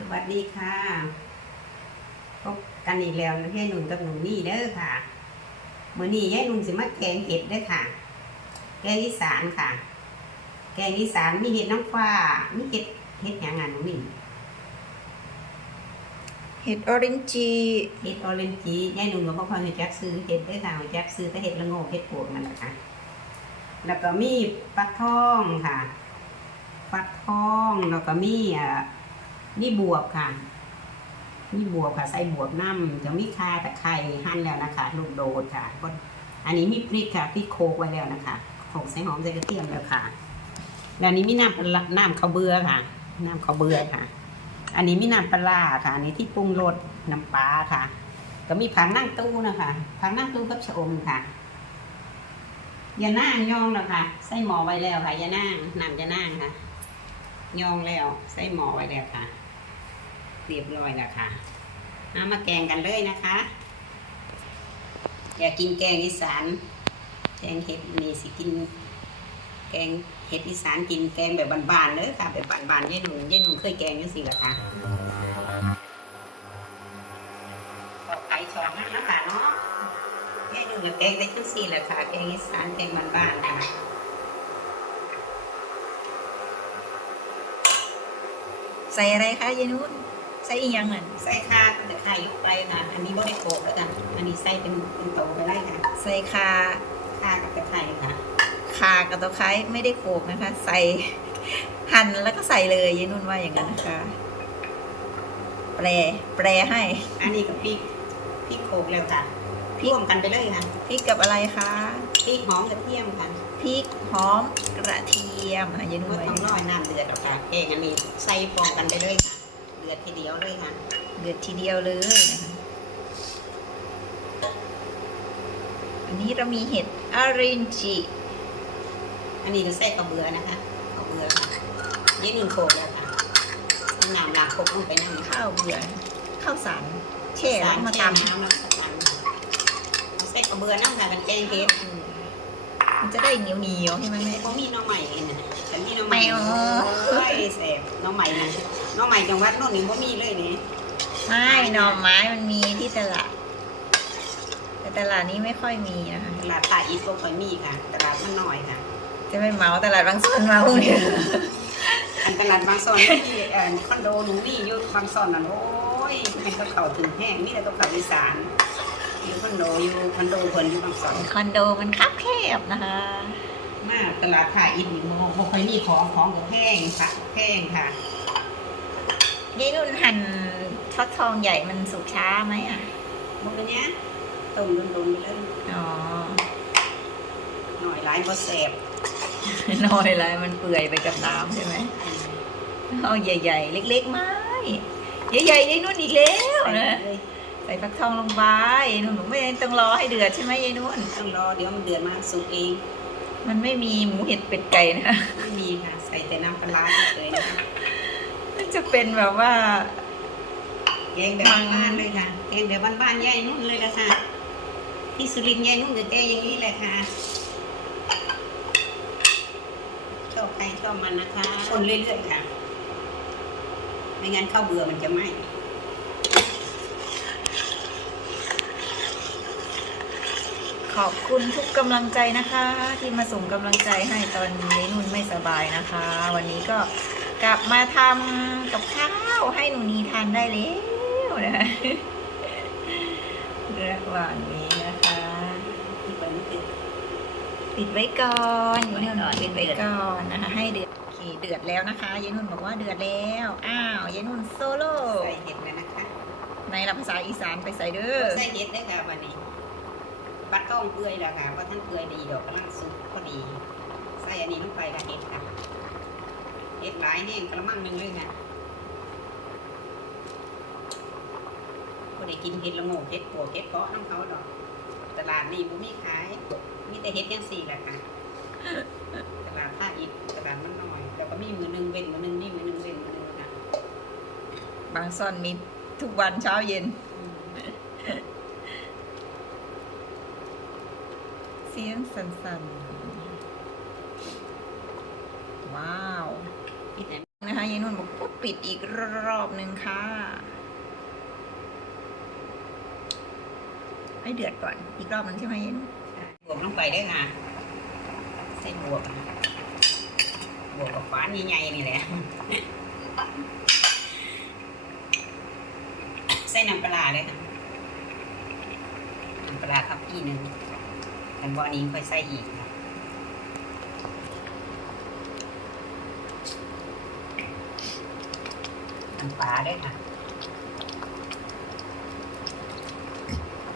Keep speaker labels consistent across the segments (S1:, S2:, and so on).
S1: สวัสดีค่ะ พบกันอีกแล้วนะยายหนุ่นกับหนูนี่เด้อค่ะมื้อนี้ยายหนุ่นสิมาแกงเห็ดเด้อค่ะ แกงอีสานค่ะ แกงอีสานมีเห็ดน้ำฟ้า มีเห็ดเห็ดหยังไงหนูนี่
S2: เห็ดออรินจี
S1: เห็ดออเรนจียายหนุ่นก็บ่ค่อยรู้จักซื้อเห็ดเด้อค่ะรู้จักซื้อแต่เห็ดละโงกเห็ดปวกนั่นแหละค่ะแล้วก็มีฟักทองค่ะฟักทองแล้วก็มีอ่า มีบวบค่ะมีบวบค่ะ ใส่บวบน้ำจะมีคาตะไคร้หั่นแล้วนะคะ ลูกโดดค่ะก็อันนี้มีพริกค่ะพริกโคกไว้แล้วนะคะโขลกใส่หอมใส่กระเทียมแล้วค่ะ แล้วนี้มีน้ำปลาน้ำข้าวเบื่อค่ะ น้ำข้าวเบื่อค่ะ อันนี้มีน้ำปลาค่ะ อันนี้ที่ปรุงรสน้ำปลาค่ะ ก็มีผักนั่งตู้นะคะผักนั่งตู้กับชะอมค่ะยานั่งยองแล้วค่ะ ใส่หม้อไว้แล้วค่ะยานั่งน้ำยานั่งค่ะยองแล้ว ใส่หม้อไว้แล้วค่ะ เรียบร้อยแล้วค่ะเอามาแกงกันเลยนะคะ อยากกินแกงอีสาน แกงเห็ดนี่สิกิน แกงเห็ดอีสานกินแกงแบบบานๆเลยค่ะ แบบบานๆยายหนุ่มยายหนุ่มเคยแกงยังสิล่ะค่ะขอไข่ชองนะนะคะเนาะยายหนุ่มกับแกงได้ทั้งสี่แหละค่ะ แกงอีสานแกงบานๆค่ะ
S2: ใส่อะไรคะยายนุ่น ใส่อีหยังอะ
S1: ใส่คาแต่ไข่ยุบไปค่ะ อันนี้บ่ได้โขลกแล้วกันอันนี้ใส่เป็นเป็นโตไปได้ค่ะ
S2: ใส่คา
S1: คากับตะไคร้ค่ะ
S2: คากับตะไคร้ไม่ได้โขลกนะคะ ใส่หั่นแล้วก็ใส่เลยยายนุ่นว่าอย่างนั้นนะคะ แปลแปลให้
S1: อันนี้กับพริกพริกโขลกแล้วค่ะร่วมกันไปเลยค่ะ
S2: พริกกับอะไรคะ
S1: พริกหอมกระเทียมค่ะ
S2: พริกหอมกระเทียมอะยายนุ่น
S1: เมื่อ
S2: ว่าอ
S1: ต้อย่าง
S2: ง
S1: น้
S2: นั้
S1: อนยน้ำเดือดแล้วค่ะแกงอันนี้ใส่ฟองกันไปเลยค่ะเดือดทีเดียวเลยค่ะ
S2: เดือดทีเดียวเลยนะคะอันนี้เรามีเห็ดออรินจี
S1: อันนี้ก็ใส่ข้าวเบื่อนะคะข้าวเบื่อค่ะยี่นุ่นโขลกแล้วค่ะใส่น้ำลาโขลกลงไปน้ำค่ะ
S2: ข้าวเบื่อข้าวสารแช่แล้วมาตำ
S1: น้ำแล้วก็ตำค่ะใส่ข้าวเบื่อน้ำค่ะเป็นแกงเห็ด
S2: มันจะได้เหนียวเหนียวๆใช่ไหมแม่
S1: เขามีน้องใหม่เนี่ยฉันมีน้องใหม่
S2: แมว
S1: โอ้ยแสบน้องใหม่นะ น้องใหม่จังหวัดโน่นนี่บ่มีเลยนี่
S2: ไม่หน่อไม้มันมีที่ตลาด แต่ตลาดนี้ไม่ค่อยมีนะคะ
S1: ตลาดตาอีสบ่ค่อยมีค่ะ ตลาดมันน้อยค่ะ
S2: จะไปเหมาตลาดบางส่วนมาพวกนี้
S1: อันตลาดบางซ่อนที่เอ่อคอนโดหนูนี่อยู่บางซ่อนนั่นโอ้ยมันก็เข้าถึงแห้งมีแต่ต้องเข้าอีสานอยู่คอนโดอยู่คอนโดเพิ่นอยู่บางซ่อน
S2: คอนโดมันคับแคบนะคะ
S1: มาตลาดท่าอิฐนี่บ่บ่ค่อยมีของของก็แพงค่ะแพงค่ะ
S2: ยายนุ่นหั่นฟักทองใหญ่มันสุกช้าไหมอะ
S1: บ่เป็นหยังต้มโดนๆไปเลย
S2: อ๋อ
S1: หน่อยหลายบ่แซ่บ
S2: น้อยเลยมันเปื่อยไปกับน้ำใช่ไหมเอาใหญ่ ๆ เล็ก ๆ ไม่ใหญ่ๆยายนุ่นอีกแล้วนะ
S1: เลย
S2: ใส่ฟักทองลงไปยายนุ่นหนูไม่ต้องรอให้เดือดใช่ไหมยายนุ่น
S1: ต้องรอเดี๋ยวมันเดือดมาสุกเอง
S2: มันไม่มีหมูเห็ดเป็ดไก่นะคะ
S1: ไม่มีค่ะ ใส่แต่น้ำปลาร้าเฉยๆนะคะ
S2: มันจะเป็นแบบว่า
S1: แกงแบบบ้านๆเลยค่ะแกงแบบบ้านๆยายนุ่นเลยละค่ะที่สุรินทร์ยายนุ่นจะแกงอย่างนี้แหละค่ะชอบใครชอบมันนะคะคนเรื่อยๆค่ะ ไม่งั้นข้าวเบื่อมันจะไหม้
S2: ขอบคุณทุกกำลังใจนะคะ ที่มาส่งกำลังใจให้ตอนนี้นุ่นไม่สบายนะคะ วันนี้ก็ กลับมาทำกับข้าวให้หนูนีทานได้แล้วนะคะระหว่างนี้นะคะ
S1: ที่เป็นติด
S2: ปิดไว้ก่อนยายนุ่น
S1: ไว้ก่อน
S2: ปิดไว้ก่อนนะคะ ให้เดือดโอเคเดือดแล้วนะคะยายนุ่นบอกว่าเดือดแล้วอ้าวยายนุ่นโซโล่
S1: ใส่เห็ดเลยนะคะ
S2: ในหลักภาษาอีสานไปใส่เด้อ
S1: ใส่เห็ดได้ค่ะวันนี้ปัดต้องเปื่อยแล้วค่ะว่าท่านเปื่อยดีดอกกำลังสุกพอดีใส่อันนี้ลงไปละเห็ดค่ะ เห็ดหลายแห้งกระมังหนึ่งเลยค่ะพอได้กินเห็ดละโงกเห็ดปัวเห็ดเกาะน้ำเขาดอก ตลาดนี่บุมีขาย มีแต่เห็ดยังสี่แหละค่ะ ตลาดท่าอิฐตลาดมันน้อย แล้วก็มีมือหนึงเว้นมือหนึงนี่มือหนึงเว้นมือหนึงค่ะ
S2: บางซ่อนมีทุกวันเช้าเย็น
S1: อืม
S2: เสียงสั่นๆ ว้าว
S1: มีแต่
S2: นนะคะยายนุ่นบอกปิดอีกรอบหนึ่งค่ะ ให้เดือดก่อน อีกรอบหนึงใช่ไหมยายนุ่น
S1: บวกลงไปได้อค่ะใส่บวกบวกกับฝานใหญ่ๆนี่แหละใส่น้ำปลาเลยค่ะน้ำปลาครับอีหนึ่งแต่บอนี้ค่อยใส่อีกค่ะ น้ำปลาได้ค่ะ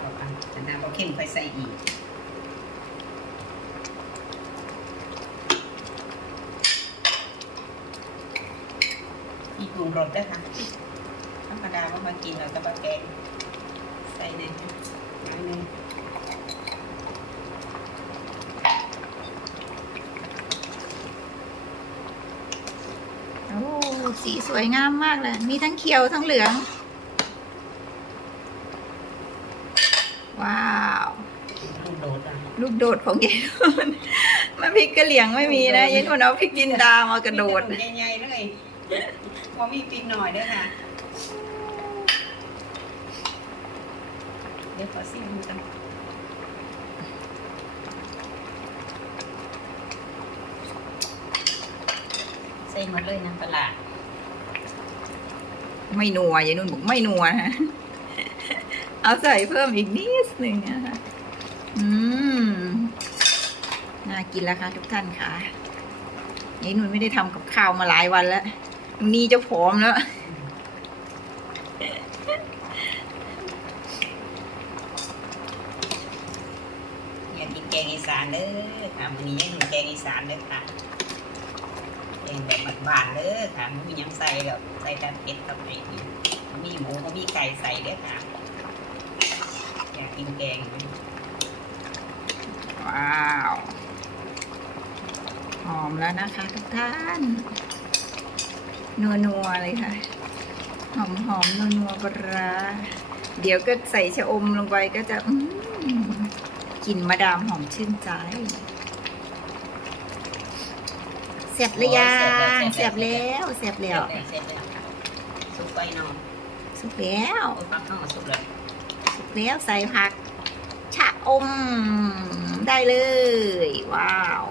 S1: แล้วกันแต่น้ำบ่เข้มค่อยใส่อีกมีปรุงรสด้วยค่ะธรรมดาว่ามากินเราจะมาแกงใส่ในน้ำนึง
S2: โอ้ สีสวยงามมากเลย มีทั้งเขียวทั้งเหลือง ว้าว
S1: ปรุงรสอะ
S2: ลูกโดดของยายนุ่นมาพริกกระเหลียงไม่มีนะยายนุ่นเอาพริกจินดามากระโดด
S1: มีแต่หนุ่มใหญ่ๆเลยพอมีปีกหน่อยด้วยค่ะเดี๋ยวขอซิมดูกันใส่หมดเลยน้ำปลาร้า
S2: ไม่นัวยายนุ่นบอกไม่นัวนะเอาใส่เพิ่มอีกนิดหนึ่งนะคะอืมน่ากินแล้วค่ะทุกท่านค่ะยายนุ่นไม่ได้ทำกับข้าวมาหลายวันแล้วนี่จะผอมแล้ว
S1: อยากกินแกงอีสานเด้อค่ะวันนี้ยังหนุ่มแกงอีสานเด้อค่ะ งแบบบานๆเด้อค่ะไม่มียังใส่หรอกใส่แต่เผ็ดกับไอ้นี่มีหมูก็มีไก่ใส่ด้อค่ะ อยากกินแกง
S2: ว้าวหอมแล้วนะคะทุกท่าน นัวนัวๆเลยค่ะ หอมหอมนัวนัวๆปลาเดี๋ยวก็ใส่ชะอมลงไปก็จะอืมกลิ่นมาดามหอมชื่นใจ เสียบหรือยังเสียบแล้วเสียบแล้ว
S1: เสร็จแล้วค่ะซุปไปเนาะ
S2: สุกแล้ว
S1: โอ้ยฟักเข้ามาซุปเลย
S2: สุกแล้วใส่ผัก ชะอมได้เลย ว้าว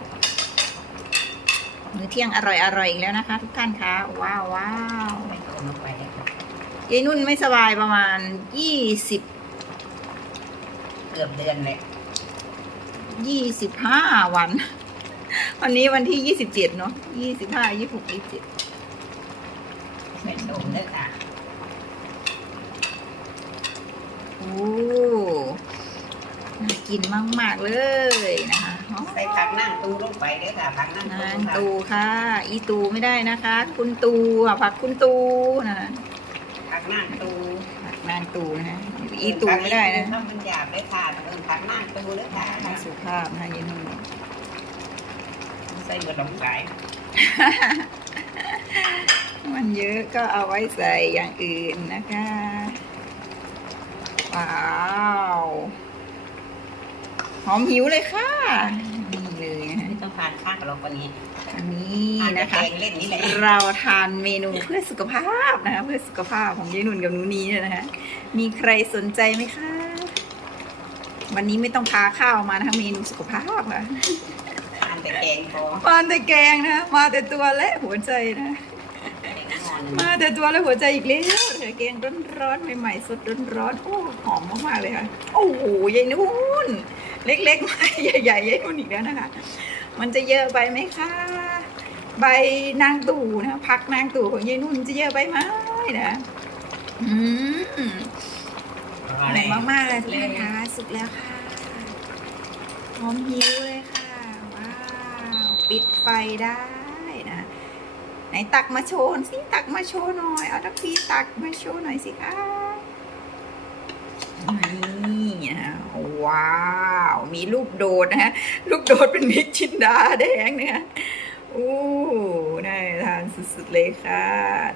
S2: มื้อเที่ยงอร่อยอร่อยๆอีกแล้วนะคะ ทุกท่านคะว้าวว้าว
S1: ไปต้มลงไปเลยค่ะ
S2: ยายนุ่นไม่สบายประมาณยี่สิบ
S1: เกือบเดือนเลย
S2: ยี่สิบห้าวัน วันนี้วันที่ยี่สิบเจ็ดเนาะยี่สิบห้ายี่หกยี่สิบ
S1: เป็นต้มเด้อค่ะ
S2: โอ้น่ากินมากๆเลยนะคะอ๋อ
S1: ใส่ผักนั่งตูลงไปเด้อค่ะผักนั่งตู
S2: นาง
S1: ค่ะ
S2: ตูค่ะ อีตูไม่ได้นะคะ คุณตูอะผักคุณตูนะ
S1: ผักนั่งตู
S2: ผักนางตูนะฮะอีตูไม่ได้นะ
S1: ถ้ามันหยาบเลยค่ะต้องเอิ้นผักนั่งตูเด้อค่ะ
S2: ให้สุภาพนะคะยายนุ่น
S1: ใส่เบดหลงสาย
S2: มันเยอะก็เอาไว้ใส่อย่างอื่นนะคะ ว้าว หอมหิวเลยค่ะ นี่เลยนะฮะ
S1: ไม่ต้องทานข้าวกับเราคนนี้
S2: อันนี้
S1: ทานแต่
S2: นะคะ
S1: แกงเล่นนี่แหละ
S2: เราทานเมนูเพื่อสุขภาพนะคะ เพื่อสุขภาพของยายนุ่นกับหนูนีเนี่ยนะคะ มีใครสนใจไหมคะ วันนี้ไม่ต้องพาข้าวมานะคะเมนูสุขภาพค่ะ
S1: ทาน แต่แกงพอ
S2: มาแต่แกงนะ มาแต่ตัวและหัวใจนะ
S1: แกงอ่อน
S2: มาแต่ตัวและหัวใจอีกแล้วแกงร้อนๆใหม่ๆสดร้อนๆโอ้หอมมากๆเลยค่ะ โอ้โหยายนุ่น เล็กๆไม่ใหญ่ๆยายนุ่นอีกแล้วนะคะ มันจะเยอะไปไหมคะ ใบนางตู่นะพักนางตู่ของยายนุ่นจะเยอะไปไหมนะอืมอร่อยมากๆเลยทุกท่านคะสุกแล้วค่ะ หอมหิวเลยค่ะว้าว ปิดไฟได้นะไหนตักมาโชว์สิตักมาโชว์หน่อย เอาทักพีตักมาโชว์หน่อยสิคะนี่นะว้าว มีลูกโดดนะฮะลูกโดดเป็นมิกชินดาแดงเนี่ยอู้น่าทานสุดๆเลยค่ะ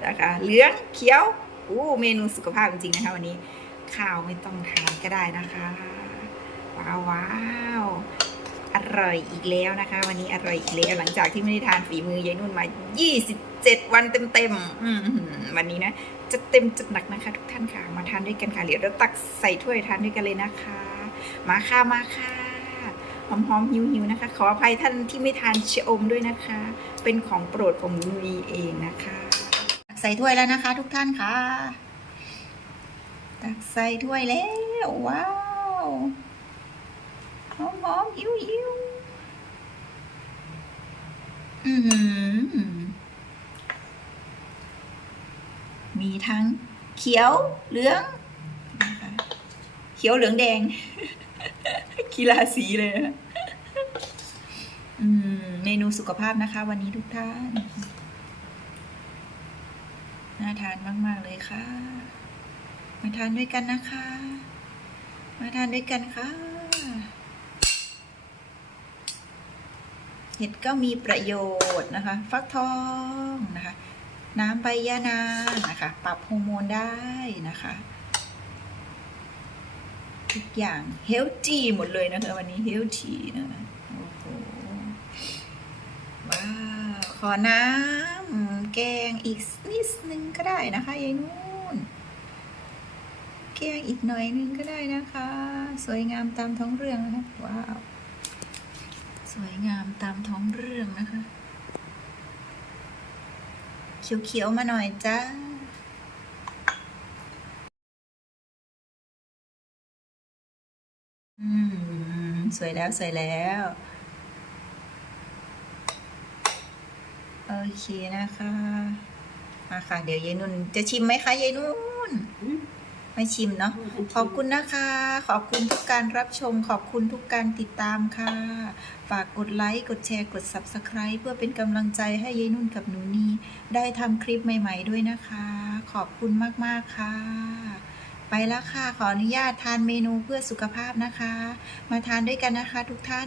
S2: นะคะเหลืองเขียวอู้เมนูสุขภาพจริงๆนะคะวันนี้ข้าวไม่ต้องทานก็ได้นะคะ ว้าวว้าว อร่อยอีกแล้วนะคะ วันนี้อร่อยอีกแล้วหลังจากที่ไม่ได้ทานฝีมือยายนุ่นมา 27 วันเต็มๆวันนี้นะจะเต็มจัดหนักนะคะ ทุกท่านค่ะ มาทานด้วยกันค่ะเดี๋ยวเราตักใส่ถ้วยทานด้วยกันเลยนะคะ มาค่ะมาค่ะหอมๆหิวๆนะคะ ขออภัยท่านที่ไม่ทานชะอมด้วยนะคะ เป็นของโปรดของนุยเองนะคะใส่ถ้วยแล้วนะคะ ทุกท่านค่ะ ตักใส่ถ้วยแล้วว้าว หอมๆหิวๆอือหือมีทั้งเขียวเหลือง เขียวเหลืองแดงกีฬาสีเลยนะอืมเมนูสุขภาพนะคะ วันนี้ทุกท่าน น่าทานมาก ๆ เลยค่ะ มาทานด้วยกันนะคะ มาทานด้วยกันค่ะ เห็ดก็มีประโยชน์นะคะ ฟักทองนะคะ น้ำใบยะนางนะคะ ปรับฮอร์โมนได้นะคะทุกอย่างเฮลตี้หมดเลยนะคะวันนี้เฮลตี้นะคะโอ้โหว้าวขอน้ำแกงอีกนิดนึงก็ได้นะคะยายนุ่นแกงอีกหน่อยนึงก็ได้นะคะ สวยงามตามท้องเรื่องนะคะว้าวสวยงาม ตามท้องเรื่องนะคะ เขียวๆมาหน่อยจ้าอืม สวยแล้วสวยแล้ว โอเคนะคะมาค่ะ เดี๋ยวยายนุ่นจะชิมไหมคะยายนุ่น ไม่ชิมเนาะขอบคุณนะคะ ขอบคุณทุกการรับชม ขอบคุณทุกการติดตามค่ะ ฝากกดไลค์ กดแชร์ กด Subscribe เพื่อเป็นกำลังใจให้ยายนุ่นกับหนูนีได้ทำคลิปใหม่ ๆ ด้วยนะคะ ขอบคุณมากๆค่ะ ไปแล้วค่ะ ขออนุญาตทานเมนูเพื่อสุขภาพนะคะ มาทานด้วยกันนะคะทุกท่าน